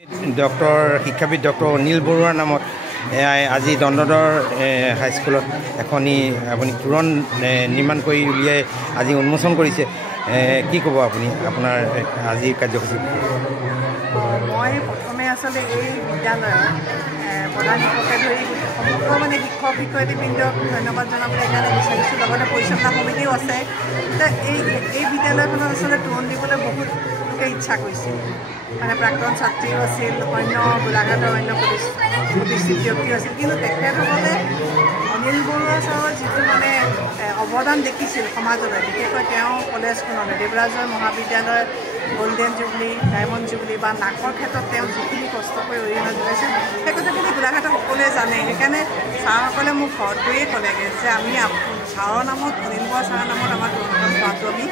Doctor শিক্ষাবিদ doctor Anil বৰুৱাৰ নামত আজি দণ্ডদৰ হাইস্কুলত এখনি আপুনি তোৰণ নিৰ্মাণ কৰি উলিয়াই আজি উন্মোচন কৰিছে। কি ক'ব আপুনি আপোনাৰ আজিৰ কাৰ্যসূচী? মই প্ৰথমে আচলতে এই বিদ্যালয়ৰ প্ৰধান শিক্ষকে ধৰি সমগ্ৰ শিক্ষক শিক্ষয়িত্ৰীবৃন্দক ধন্যবাদ জনাবলৈ সেইকাৰণে বিচাৰিছোঁ। লগতে পৰিচালনা সমিতিও আছে। এই বিদ্যালয়খনত আচলতে তোৰণ দিবলৈ বহুত লোকে ইচ্ছা কৰিছিল। প্ৰাক্তন ছাত্ৰীও আছিল, অন্য গোলাঘাটৰ অন্য প্ৰতিষ্ঠিত ব্যক্তিও আছিল, কিন্তু তেখেতসকলে অনিল বৰুৱা ছাৰৰ যিটো অৱদান দেখিছিল সমাজলৈ, বিশেষকৈ তেওঁ কলেজখনলৈ দেৱৰাজৰ মহাবিদ্যালয় গল্ডেন জুবলি, ডায়মণ্ড জুবলি বা নাকৰ ক্ষেত্ৰত তেওঁ যিখিনি কষ্ট কৰি অৰিহণা যোগাইছিল সেই কথাখিনি গোলাঘাটৰ সকলোৱে জানে। সেইকাৰণে ছাৰসকলে মোক ঘৰত গৈয়ে ক'লেগৈ যে আমি ছাৰৰ নামত অনিল বৰুৱা ছাৰৰ নামত আমাৰ তোৰণখন হোৱাটো আমি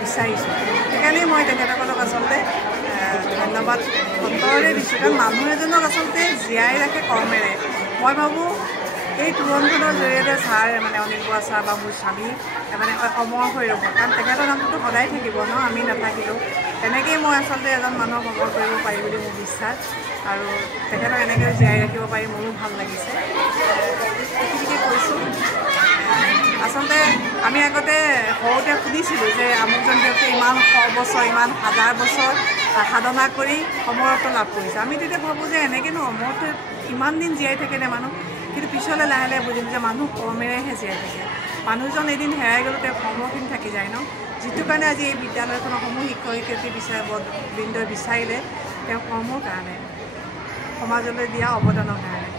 বিচাৰিছোঁ। সেইকাৰণেই মই তেখেতসকলক আচলতে ধন্যবাদ অন্তৰেৰে দিছোঁ। কাৰণ মানুহ এজনক আচলতে জীয়াই ৰাখে কৰ্মেৰে। মই ভাবোঁ এই তোৰণখনৰ জৰিয়তে ছাৰ অনিল বৰুৱা ছাৰ বা মোৰ স্বামী অমৰ হৈ ৰ'ব। কাৰণ তেখেতৰ নামটোতো সদায় থাকিব ন, আমি নাথাকিলেও। তেনেকৈয়ে মই আচলতে এজন মানুহক অমৰ কৰিব পাৰি বুলি মোৰ বিশ্বাস, আৰু তেখেতক এনেকৈ জীয়াই ৰাখিব পাৰি মোৰো ভাল লাগিছে। এইখিনিকে কৈছোঁ। আচলতে আমি আগতে সৰুতে শুনিছিলোঁ যে আমুকজন ব্যক্তিয়ে ইমান শ বছৰ, ইমান হাজাৰ বছৰ সাধনা কৰি অমৰত্ব লাভ কৰিছে। আমি তেতিয়া ভাবোঁ যে এনেকৈনো অমৰত্ব ইমান দিন জীয়াই থাকেনে মানুহ। কিন্তু পিছলৈ লাহে লাহে বুজিম যে মানুহ কৰ্মেৰেহে জীয়াই থাকে। মানুহজন এদিন হেৰাই গ'লেও তেওঁ কৰ্মখিনি থাকি যায় ন। যিটো কাৰণে আজি এই বিদ্যালয়খনৰ সমূহ শিক্ষক শিক্ষয়িত্ৰী বৃন্দই বিচাৰিলে তেওঁ কৰ্মৰ কাৰণে, সমাজলৈ দিয়া অৱদানৰ কাৰণে।